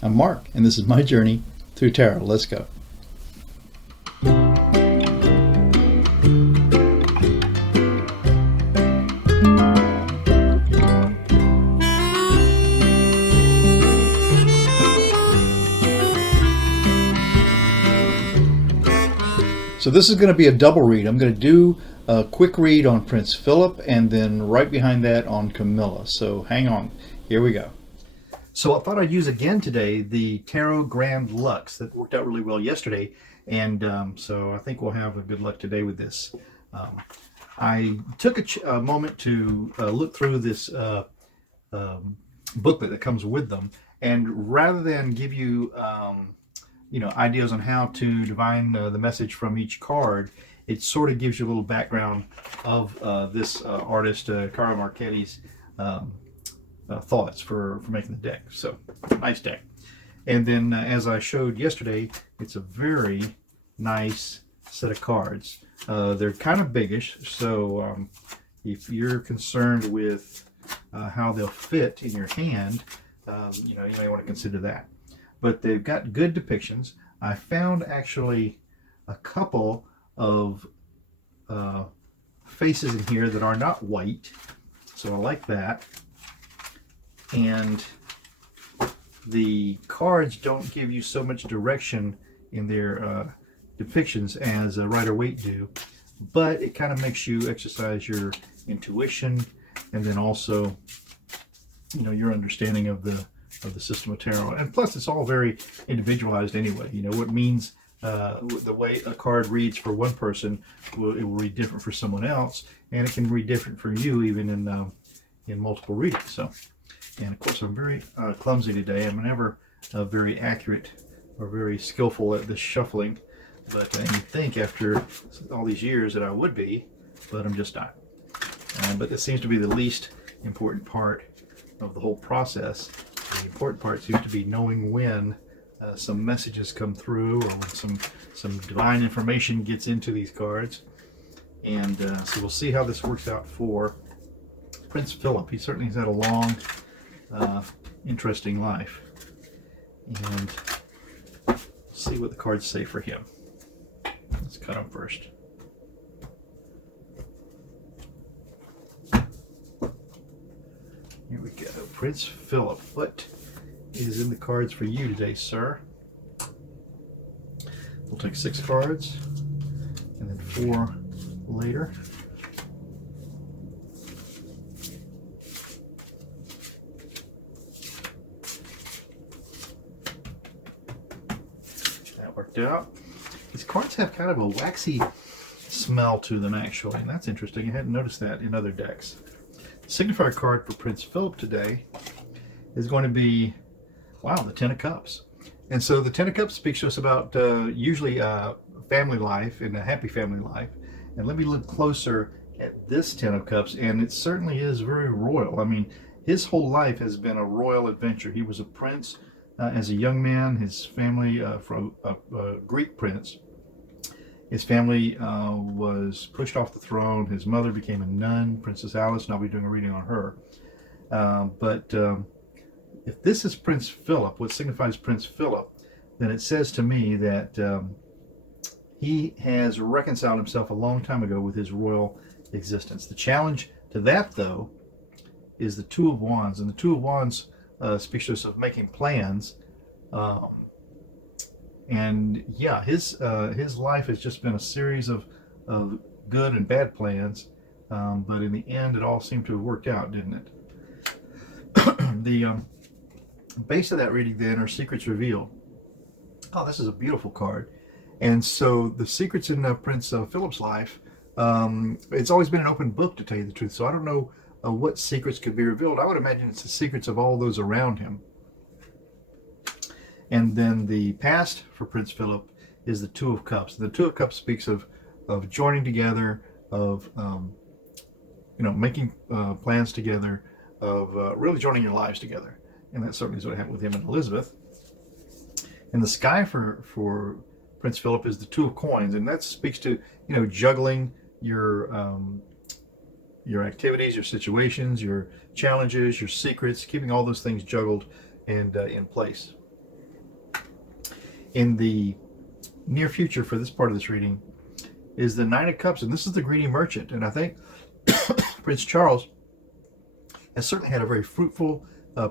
I'm Mark, and this is my journey through tarot. Let's go. So this is going to be a double read. I'm going to do a quick read on Prince Philip and then right behind that on Camilla. So hang on. Here we go. So I thought I'd use again today the Tarot Grand Lux. That worked out really well yesterday. And so I think we'll have a good luck today with this. I took a moment to look through this booklet that comes with them. And rather than give you ideas on how to divine the message from each card, it sort of gives you a little background of this artist, Cara Marchetti's thoughts for making the deck. So, nice deck. And then, as I showed yesterday, it's a very nice set of cards. They're kind of biggish, so if you're concerned with how they'll fit in your hand, you may want to consider that. But they've got good depictions. I found actually a couple of faces in here that are not white, so I like that. And the cards don't give you so much direction in their depictions as Rider-Waite do, but it kind of makes you exercise your intuition and then also, your understanding of the system of tarot. And plus, it's all very individualized anyway. What means the way a card reads for one person, it will read different for someone else, and it can read different for you even in multiple readings. So, and of course, I'm very clumsy today. I'm never very accurate or very skillful at this shuffling, but you think after all these years that I would be, but I'm just not. But this seems to be the least important part of the whole process. The important part seems to be knowing when some messages come through or when some divine information gets into these cards. And so we'll see how this works out for Prince Philip. He certainly has had a long, interesting life. And see what the cards say for him. Let's cut them first. Here we go. Prince Philip, what is in the cards for you today, sir? We'll take 6 cards and then 4 later. That worked out. These cards have kind of a waxy smell to them, actually, and that's interesting. I hadn't noticed that in other decks. Signifier card for Prince Philip today is going to be, wow, the Ten of Cups. And so the Ten of Cups speaks to us about usually family life and a happy family life. And let me look closer at this Ten of Cups, and it certainly is very royal. I mean, his whole life has been a royal adventure. He was a prince as a young man. His family, from a Greek prince, his family was pushed off the throne. His mother became a nun, Princess Alice, and I'll be doing a reading on her. But if this is Prince Philip, what signifies Prince Philip, then it says to me that he has reconciled himself a long time ago with his royal existence. The challenge to that, though, is the Two of Wands. And the Two of Wands speaks to us of making plans. And yeah, his life has just been a series of good and bad plans, but in the end, it all seemed to have worked out, didn't it? The base of that reading then are secrets revealed. Oh, this is a beautiful card. And so the secrets in Prince Philip's life, it's always been an open book, to tell you the truth. So I don't know what secrets could be revealed. I would imagine it's the secrets of all those around him. And then the past for Prince Philip is the Two of Cups. The Two of Cups speaks of joining together, of making plans together, of really joining your lives together. And that certainly is what happened with him and Elizabeth. And the sky for Prince Philip is the Two of Coins, and that speaks to juggling your activities, your situations, your challenges, your secrets, keeping all those things juggled and in place. In the near future for this part of this reading is the Nine of Cups, and this is the greedy merchant. And I think Prince Charles has certainly had a very fruitful,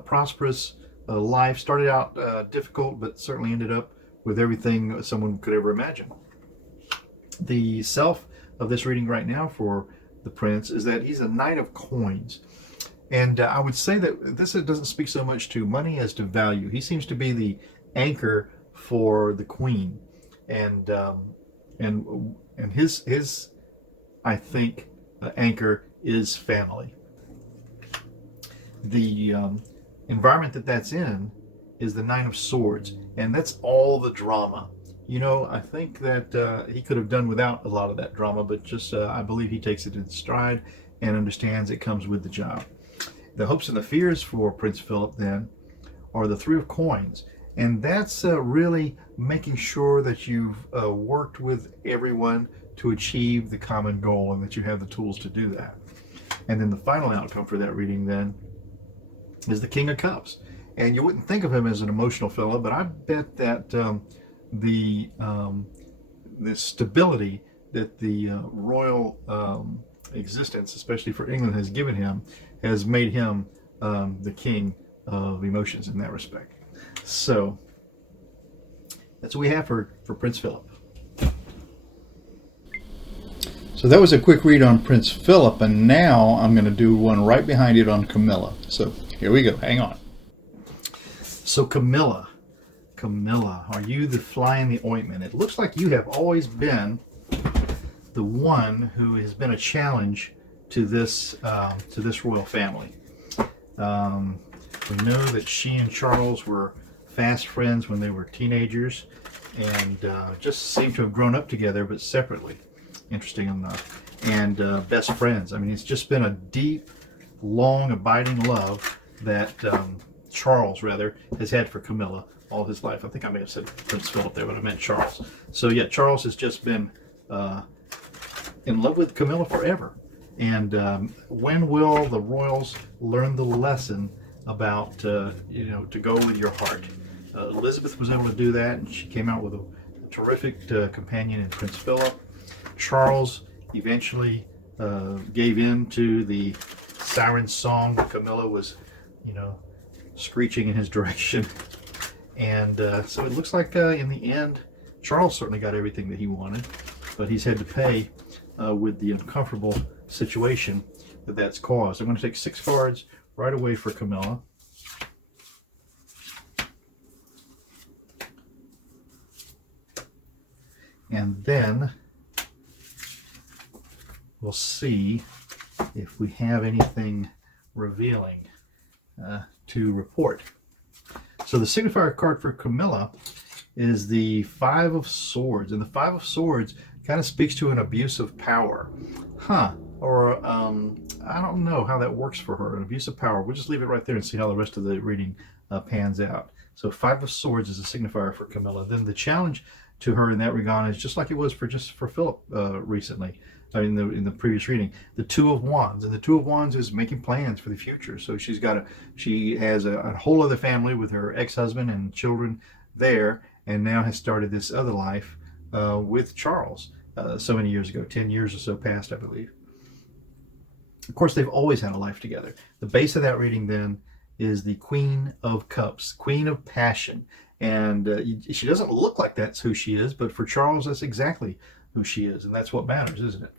prosperous life. Started out difficult, but certainly ended up with everything someone could ever imagine. The self of this reading right now for the prince is that he's a Knight of Coins. And I would say that this doesn't speak so much to money as to value. He seems to be the anchor for the queen, and his I think anchor is family. The environment that's in is the Nine of Swords, and that's all the drama. You know, I think that he could have done without a lot of that drama, but just I believe he takes it in stride and understands it comes with the job. The hopes and the fears for Prince Philip then are the Three of Coins, and that's really making sure that you've worked with everyone to achieve the common goal and that you have the tools to do that. And then the final outcome for that reading then is the King of Cups. And you wouldn't think of him as an emotional fellow, but I bet that the stability that the royal existence, especially for England, has given him, has made him the king of emotions in that respect. So that's what we have for Prince Philip. So that was a quick read on Prince Philip, and now I'm going to do one right behind it on Camilla. So here we go. Hang on. So Camilla, are you the fly in the ointment? It looks like you have always been the one who has been a challenge to this royal family. We know that she and Charles were fast friends when they were teenagers, and just seem to have grown up together, but separately, interesting enough, and best friends. I mean, it's just been a deep, long, abiding love that Charles, rather, has had for Camilla all his life. I think I may have said Prince Philip there, but I meant Charles. So yeah, Charles has just been in love with Camilla forever. And when will the royals learn the lesson about, to go with your heart? Elizabeth was able to do that, and she came out with a terrific companion in Prince Philip. Charles eventually gave in to the siren song that Camilla was, screeching in his direction. And so it looks like in the end, Charles certainly got everything that he wanted, but he's had to pay with the uncomfortable situation that's caused. I'm going to take 6 cards right away for Camilla. And then we'll see if we have anything revealing to report. So the signifier card for Camilla is the Five of Swords, and the Five of Swords kind of speaks to an abuse of power. Or I don't know how that works for her, an abuse of power. We'll just leave it right there and see how the rest of the reading pans out. So Five of Swords is a signifier for Camilla. Then the challenge to her in that regard is just like it was for Philip recently. In the previous reading, the Two of Wands, and the Two of Wands is making plans for the future. So she has a whole other family with her ex-husband and children there, and now has started this other life with Charles so many years ago, 10 years or so past, I believe. Of course, they've always had a life together. The base of that reading then is the Queen of Cups, Queen of Passion. And she doesn't look like that's who she is, but for Charles, that's exactly who she is, and that's what matters, isn't it?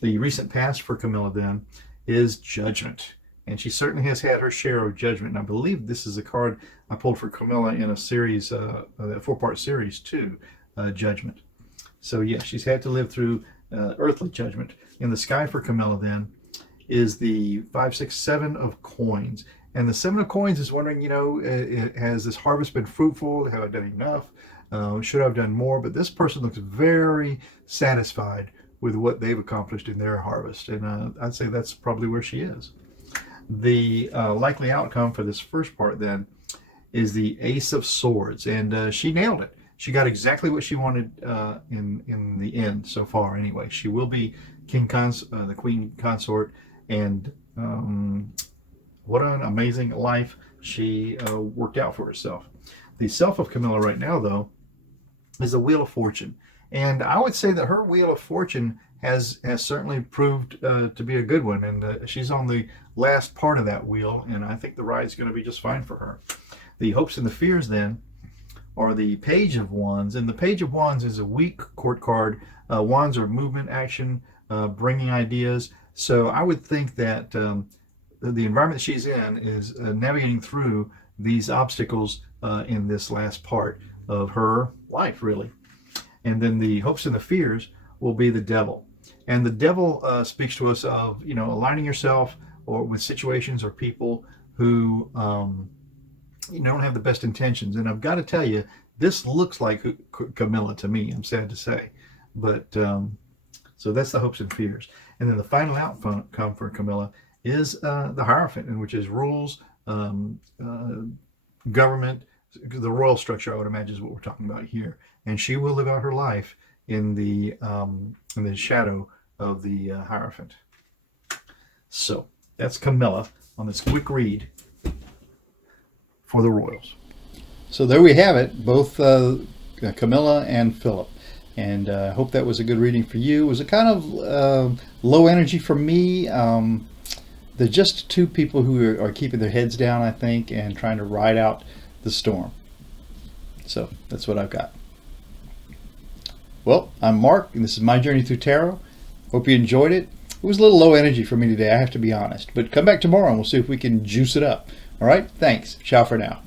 The recent past for Camilla then is Judgment, and she certainly has had her share of judgment. And I believe this is a card I pulled for Camilla in a series, a 4-part series too, Judgment. So yeah, she's had to live through earthly judgment. In the sky for Camilla then is the 5, 6, 7 of coins. And the 7 of coins is wondering, has this harvest been fruitful? Have I done enough? Should I have done more? But this person looks very satisfied with what they've accomplished in their harvest. And I'd say that's probably where she is. The likely outcome for this first part then is the Ace of Swords. And she nailed it. She got exactly what she wanted in the end so far anyway. She will be the Queen Consort. And what an amazing life she worked out for herself. The self of Camilla right now, though, is the Wheel of Fortune. And I would say that her Wheel of Fortune has certainly proved to be a good one. And she's on the last part of that wheel, and I think the ride's going to be just fine for her. The hopes and the fears then are the Page of Wands. And the Page of Wands is a weak court card. Wands are movement, action, bringing ideas. So I would think that the environment she's in is navigating through these obstacles in this last part of her life, really. And then the hopes and the fears will be the Devil. And the Devil speaks to us of, aligning yourself or with situations or people who don't have the best intentions. And I've got to tell you, this looks like Camilla to me, I'm sad to say. But so that's the hopes and fears. And then the final outcome for Camilla is the Hierophant, which is rules, government, the royal structure, I would imagine, is what we're talking about here. And she will live out her life in the shadow of the Hierophant. So that's Camilla on this quick read for the royals. So there we have it, both Camilla and Philip. And I hope that was a good reading for you. It was a kind of low energy for me. They're just two people who are keeping their heads down, I think, and trying to ride out the storm. So that's what I've got. Well, I'm Mark, and this is my journey through tarot. Hope you enjoyed it. It was a little low energy for me today, I have to be honest. But come back tomorrow and we'll see if we can juice it up. All right? Thanks. Ciao for now.